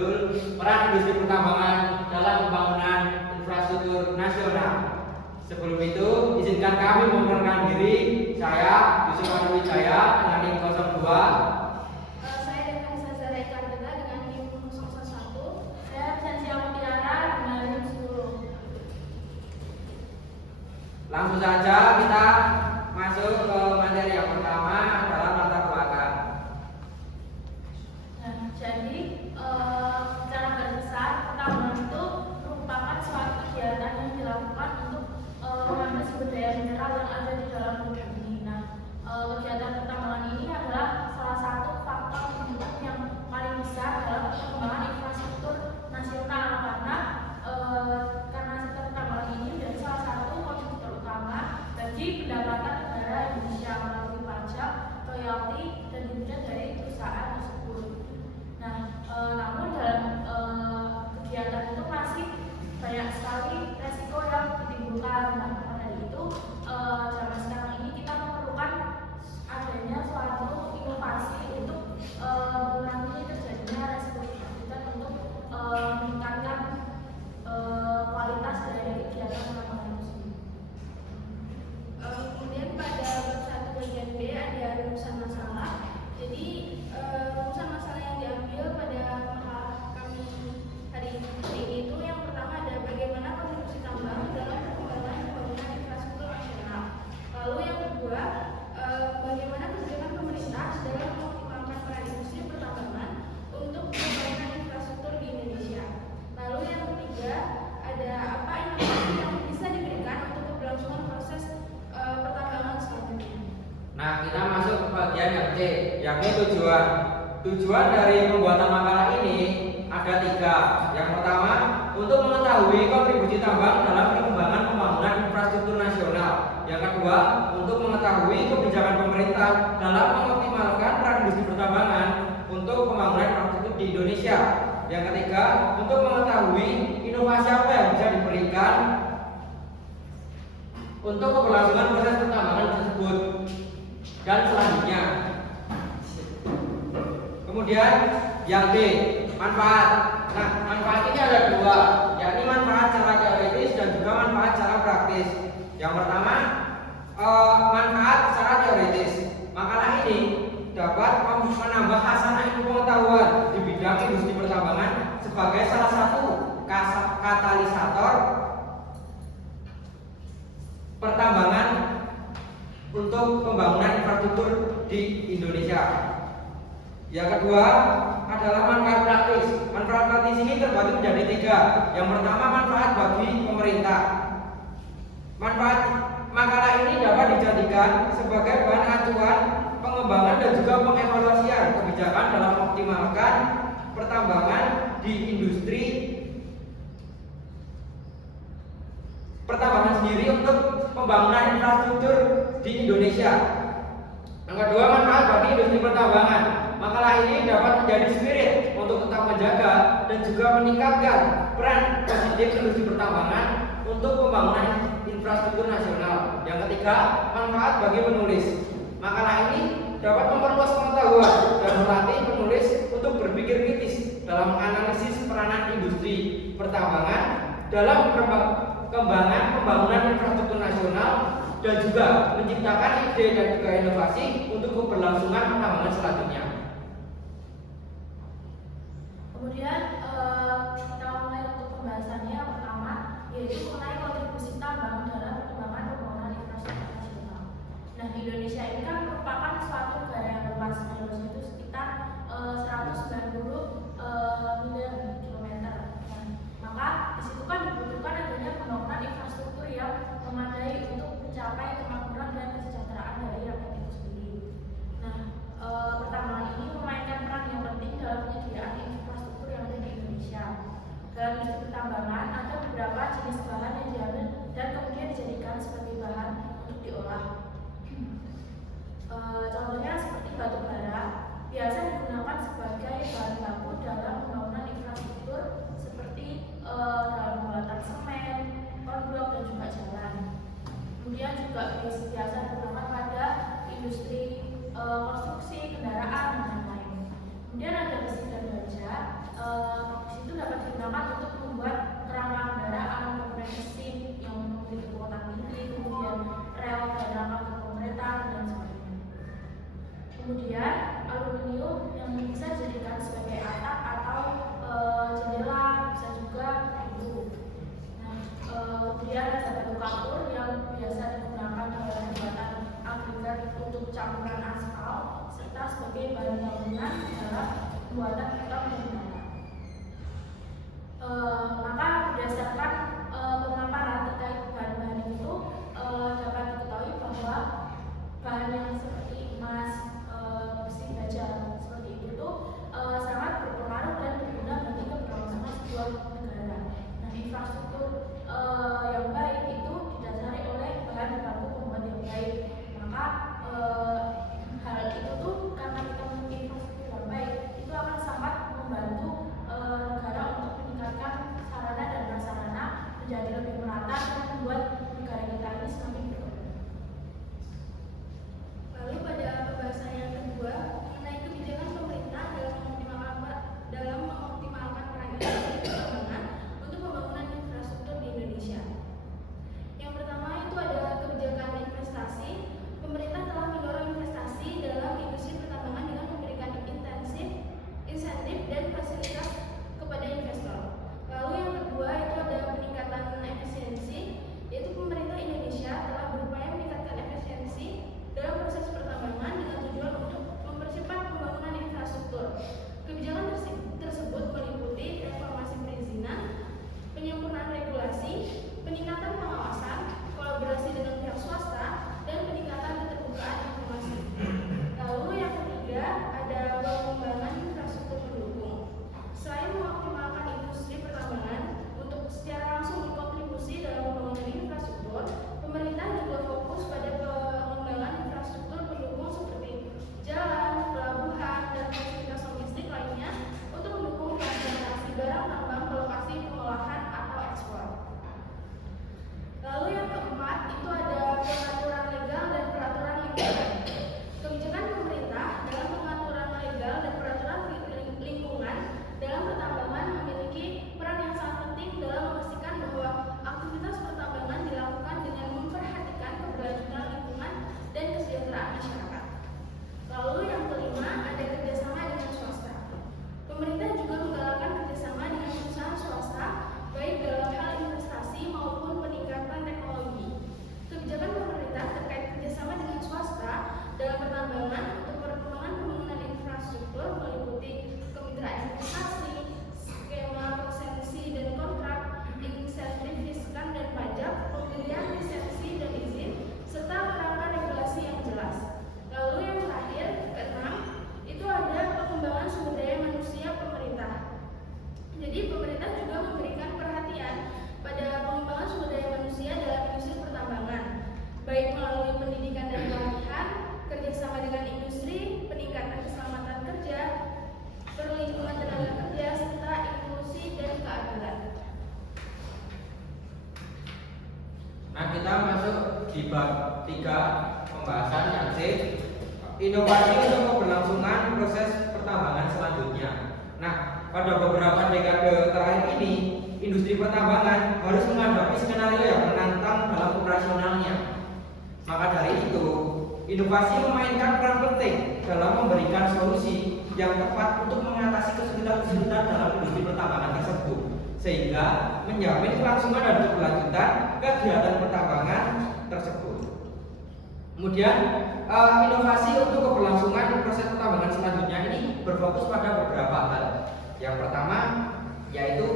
berjudul Peran Industri Pertambangan dalam Pembangunan Infrastruktur Nasional. Sebelum itu, izinkan kami memperkenalkan diri. Saya Yusuf Adi Wijaya dengan NIM 02. Saya dengan Sazara Ikardela dengan NIM 001. Saya Sansia Mutiara dengan NIM 10. Langsung saja kita masuk ke materi yang pertama adalah latar belakang. Nah, jadi secara garis besar pertambangan itu merupakan suatu kegiatan yang dilakukan untuk mengambil sumber daya mineral yang ada di dalam bumi. Nah, kegiatan pertambangan ini adalah salah satu faktor pendukung yang paling besar dalam pengembangan infrastruktur nasional karena sektor pertambangan ini menjadi salah satu kontributor utama bagi pendapatan negara Indonesia melalui pajak, royalti, dan dividen dari perusahaan tersebut. Nah, namun dalam kegiatan itu masih banyak sekali resiko yang ditimbulkan. Nah, maka dari itu zaman sekarang ini kita memerlukan adanya suatu inovasi untuk mengurangi terjadinya resiko dan untuk meningkatkan kualitas dari kegiatan pertambangan itu sendiri. Kemudian pada bab 1 bagian B ada rumusan masalah. Jadi rumusan masalah yang diambil pada kami hari ini itu yang pertama ada bagaimana kontribusi tambang dalam perkembangan pembangunan infrastruktur nasional. Lalu yang kedua, bagaimana kebijakan pemerintah dalam mengoptimalkan peran industri pertambangan untuk pembangunan infrastruktur di Indonesia. Lalu yang ketiga, ada apa inovasi yang bisa diberikan untuk keberlangsungan proses pertambangan selanjutnya. Nah, kita masuk ke bagian yang C, yakni tujuan. Tujuan dari pembuatan makalah ini ada 3. Yang pertama, untuk mengetahui kontribusi tambang dalam perkembangan pembangunan infrastruktur nasional. Yang kedua, untuk mengetahui kebijakan pemerintah dalam mengoptimalkan peran industri pertambangan untuk pembangunan infrastruktur di Indonesia. Yang ketiga, untuk mengetahui inovasi apa yang bisa diberikan untuk keberlangsungan proses pertambangan tersebut. Dan selanjutnya, kemudian yang D, manfaat. Nah, manfaat ini ada 2, yakni manfaat secara teoritis dan juga manfaat secara praktis. Yang pertama, manfaat secara teoritis. Makalah ini dapat menambah hasanah ilmu pengetahuan di bidang industri pertambangan sebagai salah satu katalisator pertambangan untuk pembangunan infrastruktur di Indonesia. Yang kedua adalah manfaat praktis. Manfaat praktis ini terbagi menjadi 3. Yang pertama, manfaat bagi pemerintah. Manfaat makalah ini dapat dijadikan sebagai bahan acuan pengembangan dan juga pengevaluasian kebijakan dalam mengoptimalkan pertambangan di industri pertambangan sendiri untuk pembangunan infrastruktur di Indonesia. Yang kedua, manfaat bagi industri pertambangan. Makalah ini dapat menjadi spirit untuk tetap menjaga dan juga meningkatkan peran positif industri pertambangan untuk pembangunan infrastruktur nasional. Yang ketiga, manfaat bagi penulis. Makalah ini dapat memperluas pengetahuan dan melatih penulis untuk berpikir kritis dalam menganalisis peranan industri pertambangan dalam perkembangan pembangunan infrastruktur nasional dan juga menciptakan ide dan juga inovasi untuk keberlangsungan pertambangan selanjutnya. Kemudian kita mulai untuk pembahasannya. Yang pertama yaitu mengenai kontribusi tambang dalam perkembangan pembangunan infrastruktur nasional. Nah, Indonesia ini kan merupakan suatu negara yang luas, luasnya itu sekitar 190 miliar kilometer. Nah, maka disitu kan dibutuhkan adanya pembangunan infrastruktur yang memadai untuk mencapai kemakmuran dan kesejahteraan dari rakyat itu sendiri. Nah, pertambangan ini memainkan peran yang penting dalam penyediaan infrastruktur yang ada di Indonesia. Dalam industri pertambangan ada beberapa jenis bahan yang diambil dan kemudian dijadikan sebagai bahan untuk diolah. Contohnya seperti batu bara biasa digunakan sebagai bahan baku dalam pembangunan infrastruktur seperti dalam pembuatan semen, konblok, dan juga jalan. Kemudian juga biasa digunakan pada industri konstruksi kendaraan dan lain-lain. Kemudian ada besi dan baja baja, di situ dapat digunakan untuk membuat kerangka udara alat komponen mesin yang memiliki kekuatan tinggi, kemudian rel dan rangka pemerintahan dan sebagainya. Kemudian aluminium yang bisa dijadikan sebagai atap atau jendela, bisa juga pintu. Nah, kemudian ada batu kapur yang biasa digunakan dalam pembuatan agregat untuk campuran aspal serta sebagai bahan bangunan dalam pembuatan beton dan bata. Maka berdasarkan pemaparan terkait bahan-bahan itu dapat diketahui bahwa bahan yang seperti emas, besi baja seperti itu tuh sangat berpengaruh dan berguna bagi keberlangsungan sebuah negara. Nah, infrastruktur yang baik itu didasari oleh bahan baku pembuat yang baik. Maka hal itu tuh karena kita memiliki infrastruktur yang baik itu akan sangat membantu negara untuk meningkatkan sarana dan prasarana menjadi lebih merata dan membuat negara kita ini semakin berkembang. Lalu pada pembahasan yang kedua mengenai kebijakan pemerintah dalam mengoptimalkan peran industri pertambangan untuk pembangunan infrastruktur di Indonesia. Yang pertama itu ada kebijakan investasi. Pemerintah telah mendorong investasi dalam industri pertambangan dengan memberikan insentif dan fasilitas kepada investor. Lalu yang kedua itu ada peningkatan efisiensi, yaitu pemerintah Indonesia telah berupaya meningkatkan efisiensi dalam proses pertambangan dengan tujuan untuk mempercepat pembangunan infrastruktur. Kebijakan tersebut meliputi reformasi perizinan, penyempurnaan regulasi, peningkatan pengawasan, kolaborasi dengan pihak swasta, dan peningkatan keterbukaan informasi. Lalu yang ketiga ada pengembangan infrastruktur pendukung. Selain mengoptimalkan industri pertambangan untuk secara langsung berkontribusi dalam pembangunan infrastruktur, pemerintah juga fokus pada pengembangan infrastruktur pendukung seperti jalan, pelabuhan, dan fasilitas logistik lainnya untuk mendukung transportasi barang tambang ke lokasi pengolahan atau ekspor. Lalu yang keempat itu ada pengaturan legal dan peraturan lingkungan. Kebijakan pemerintah dalam pengaturan legal dan peraturan lingkungan dalam pertambangan memiliki peran yang sangat penting dalam memastikan bahwa aktivitas pertambangan dilakukan dengan memperhatikan keberlanjutan lingkungan dan kesejahteraan masyarakat. Lalu yang kelima ada kerjasama dengan swasta. Pemerintah juga menggalakkan kerjasama dengan perusahaan swasta baik dalam hal investasi maupun peningkatan teknologi. Kebijakan pemerintah terkait kerjasama dengan swasta dalam pertambangan untuk perkembangan pembangunan infrastruktur meliputi kemitraan investasi, skema konsensi dan kontrak, insentif fiskal dan pajak, pemberian lisensi dan izin, serta kerangka regulasi yang jelas. Lalu yang terakhir, keenam, itu ada pengembangan sumber daya manusia pemerintah. Jadi pemerintah juga memberikan perhatian pada pengembangan sumber daya manusia dalam industri pertambangan, baik melalui pendidikan dan pelatihan, kerjasama dengan industri, peningkatan keselamatan kerja, perlindungan tenaga kerja, serta inklusi dan keadilan. Nah, kita masuk di bab 3 pembahasan yang C, inovasi untuk keberlangsungan proses pertambangan selanjutnya. Nah, pada beberapa dekade terakhir ini, industri pertambangan harus menghadapi skenario yang menantang dalam operasionalnya. Maka dari itu, inovasi memainkan peran penting dalam memberikan solusi yang tepat untuk mengatasi kesulitan-kesulitan dalam industri pertambangan tersebut, sehingga menjamin kelangsungan dan keberlanjutan kegiatan pertambangan tersebut. Kemudian inovasi untuk keberlangsungan proses pertambangan selanjutnya ini berfokus pada beberapa hal. Yang pertama yaitu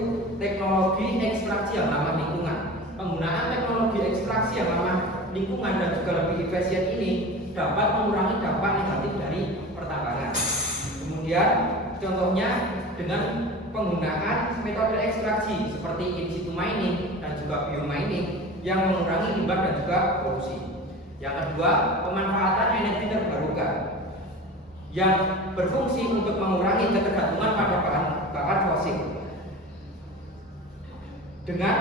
teknologi ekstraksi yang ramah lingkungan. Penggunaan teknologi ekstraksi yang ramah lingkungan dan juga lebih efisien ini dapat mengurangi dampak negatif dari pertambangan. Kemudian contohnya dengan penggunaan metode ekstraksi seperti in situ mining dan juga biomining yang mengurangi limbah dan juga polusi. Yang kedua, pemanfaatan energi terbarukan yang berfungsi untuk mengurangi ketergantungan pada bahan bakar fosil dengan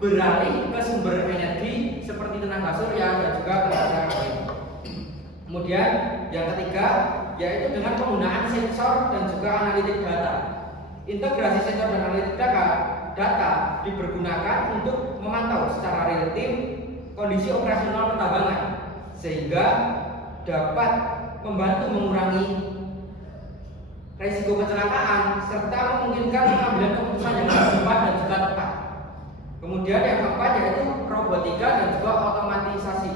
beralih ke sumber energi seperti tenaga surya dan juga tenaga angin. Kemudian yang ketiga yaitu dengan penggunaan sensor dan juga analitik data. Integrasi sensor dan analitik data dipergunakan untuk memantau secara real time kondisi operasional pertambangan sehingga dapat membantu mengurangi risiko kecelakaan serta memungkinkan pengambilan keputusan yang lebih cepat dan juga tepat. Kemudian yang keempat yaitu robotika dan juga otomatisasi.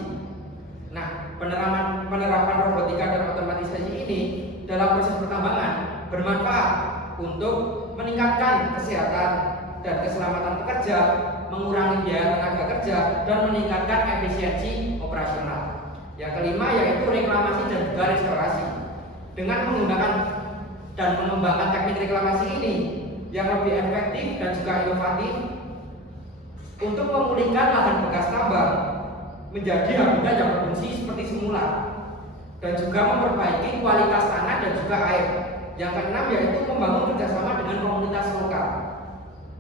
Nah, penerapan robotika dan otomatisasi ini dalam proses pertambangan bermanfaat untuk meningkatkan kesehatan dan keselamatan pekerja, mengurangi biaya tenaga kerja, dan meningkatkan efisiensi operasional. Yang kelima yaitu reklamasi dan juga restorasi. Dengan menggunakan dan mengembangkan teknik reklamasi ini yang lebih efektif dan juga inovatif untuk memulihkan lahan bekas tambang menjadi habitat yang berfungsi seperti semula dan juga memperbaiki kualitas tanah dan juga air. Yang keenam yaitu membangun kerjasama dengan komunitas lokal.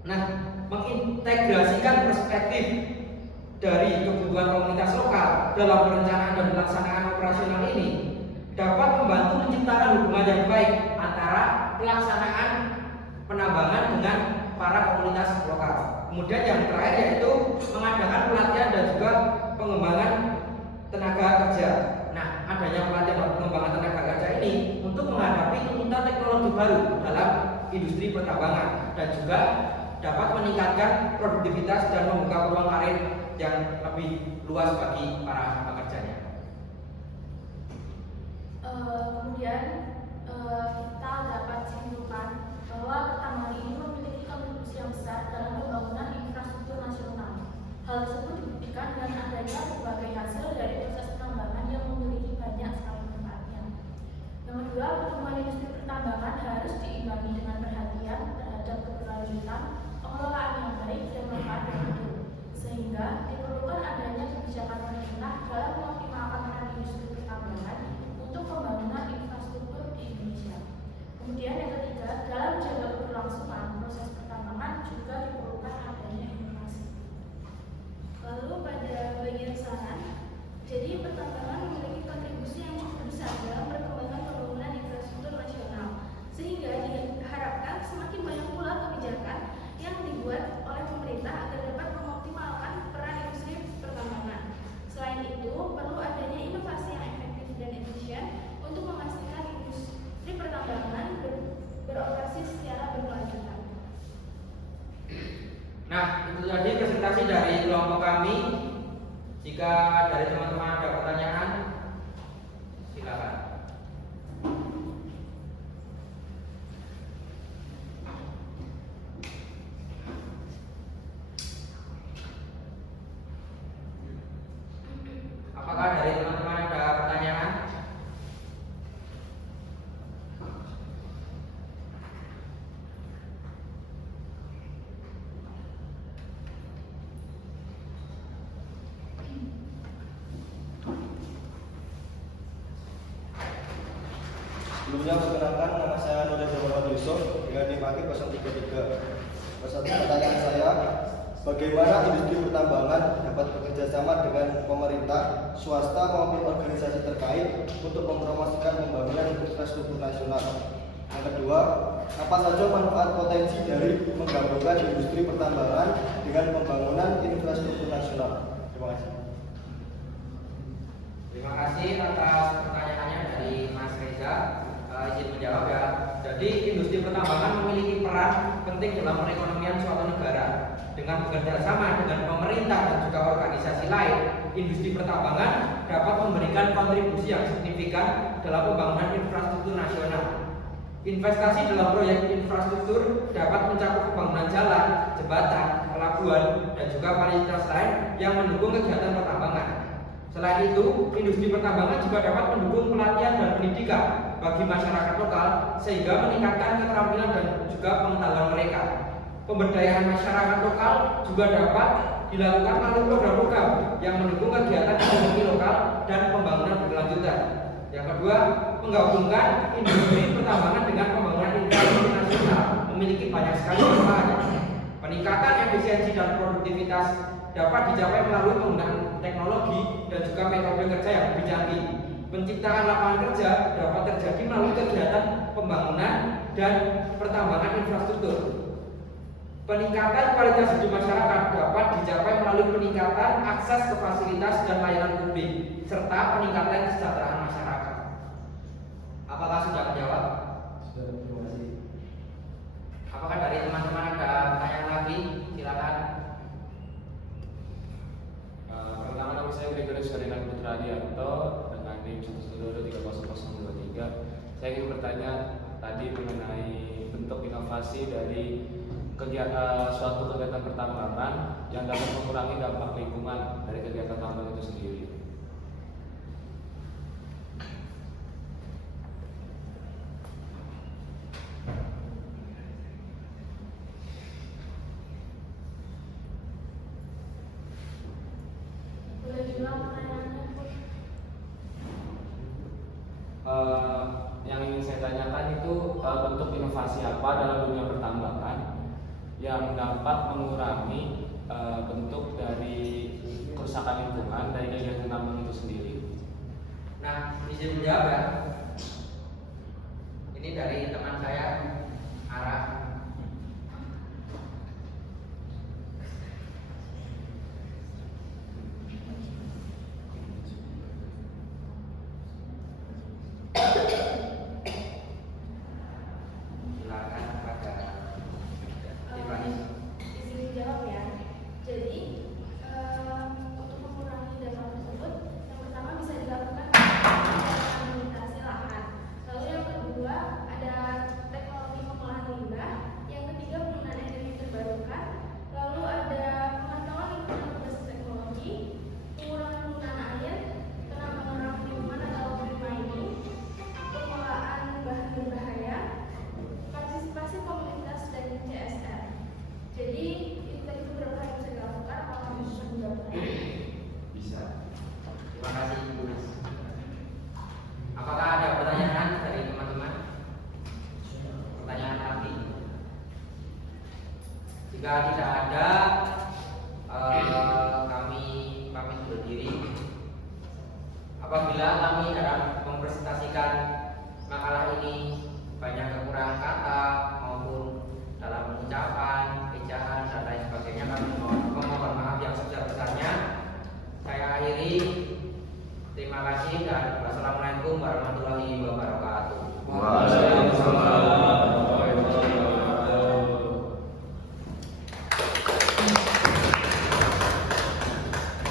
Nah, mengintegrasikan perspektif dari kebutuhan komunitas lokal dalam perencanaan dan pelaksanaan operasional ini dapat membantu menciptakan hubungan yang baik antara pelaksanaan penambangan dengan para komunitas lokal. Kemudian yang terakhir yaitu mengadakan pelatihan dan juga pengembangan tenaga kerja. Nah, adanya pelatihan dan pengembangan tenaga kerja ini untuk menghadapi tuntutan teknologi baru dalam industri pertambangan dan juga dapat meningkatkan produktivitas dan membuka peluang karir yang lebih luas bagi para pekerjanya. Kemudian kita dapat simpulkan bahwa pertambangan ini memiliki kontribusi yang besar dalam pembangunan infrastruktur nasional. Hal tersebut dibuktikan dengan adanya berbagai hasil dari proses penambangan yang memiliki banyak sekali manfaatnya. Yang kedua, pertumbuhan industri pertambangan harus diimbangi dengan perhatian terhadap keberlanjutan, pengelolaan yang baik dan manfaat yang betul, sehingga diperlukan adanya kebijakan pemerintah dalam mengoptimalkan peran industri pertambangan untuk pembangunan infrastruktur di Indonesia. Kemudian yang ketiga, dalam menjaga keberlangsungan proses pertambangan juga diperlukan adanya inovasi. Lalu pada bagian saran, jadi pertambangan memiliki kontribusi yang cukup besar dalam perkembangan pembangunan infrastruktur nasional, sehingga diharapkan semakin banyak pula kebijakan yang dibuat oleh pemerintah agar dapat mengoptimalkan peran industri pertambangan. Selain itu, perlu adanya inovasi yang efektif dan efisien untuk memastikan industri pertambangan beroperasi secara berkelanjutan. Nah, itu tadi presentasi dari kelompok kami. Jika dari teman-teman ada pertanyaan, silakan. Apakah dari teman-teman ada pertanyaan? Sebelumnya perkenalkan, nama saya Nurul Muhammad Yusuf dengan NIM Akib 033. Pertanyaan saya, bagaimana industri pertambangan dapat bekerja sama dengan pemerintah, swasta maupun organisasi terkait untuk mempromosikan pembangunan infrastruktur nasional? Yang kedua, apa saja manfaat potensi dari menggabungkan industri pertambangan dengan pembangunan infrastruktur nasional? Terima kasih. Terima kasih atas pertanyaannya dari Mas Reza. Izin menjawab ya. Jadi industri pertambangan memiliki peran penting dalam perekonomian suatu negara. Dengan bekerja sama dengan pemerintah dan juga organisasi lain, industri pertambangan dapat memberikan kontribusi yang signifikan dalam pembangunan infrastruktur nasional. Investasi dalam proyek infrastruktur dapat mencakup pembangunan jalan, jembatan, pelabuhan, dan juga fasilitas lain yang mendukung kegiatan pertambangan. Selain itu, industri pertambangan juga dapat mendukung pelatihan dan pendidikan bagi masyarakat lokal sehingga meningkatkan keterampilan dan juga pengetahuan mereka. Pemberdayaan masyarakat lokal juga dapat dilakukan melalui program-program yang mendukung kegiatan ekonomi lokal dan pembangunan berkelanjutan. Yang kedua, menggabungkan industri pertambangan dengan pembangunan infrastruktur nasional memiliki banyak sekali manfaat. Peningkatan efisiensi dan produktivitas dapat dicapai melalui penggunaan teknologi dan juga metode kerja yang lebih canggih. penciptaan lapangan kerja dapat terjadi melalui kegiatan pembangunan dan pertambangan infrastruktur. Peningkatan kualitas hidup masyarakat dapat dicapai melalui peningkatan akses ke fasilitas dan layanan publik serta peningkatan kesejahteraan masyarakat. Apakah sudah menjawab? Sudah, terima kasih. Apakah dari teman-teman ada pertanyaan lagi? Silakan. Pertama, nama saya Gregory Ferdinand Putra Adianto dengan NIM 1123003. Saya ingin bertanya tadi mengenai bentuk inovasi dari suatu kegiatan pertambangan yang dapat mengurangi dampak lingkungan dari kegiatan tambang itu sendiri. Boleh diulang pertanyaannya? Yang ingin saya tanyakan itu bentuk inovasi apa dalam dunia pertambangan yang dapat mengurangi bentuk dari kerusakan lingkungan dari kegiatan tambang itu sendiri. Nah, izin menjawab ya. Ini dari teman saya, Ara. Silakan pada Tiffany. Izin jawab ya. Jadi untuk mengurangi dampak tersebut, yang pertama bisa dilakukan rehabilitasi lahan. Lalu yang kedua ada teknologi pengolahan limbah. Yang ketiga penggunaan energi terbarukan. Lalu ada pemantauan lingkungan berbasis teknologi, pengurangan penggunaan air, penambangan ramah lingkungan atau green mining, pengelolaan bahan berbahaya, partisipasi komunitas dan CSR. Jadi itu tadi beberapa hal yang bisa dilakukan. Apakah bisa menjawab? Bisa. Terima kasih, Bu. Apakah ada pertanyaan dari teman-teman? Pertanyaan lagi? Jika tidak ada, kami pamit undur diri. Apabila kami dalam mempresentasikan makalah ini banyak kekurangan kata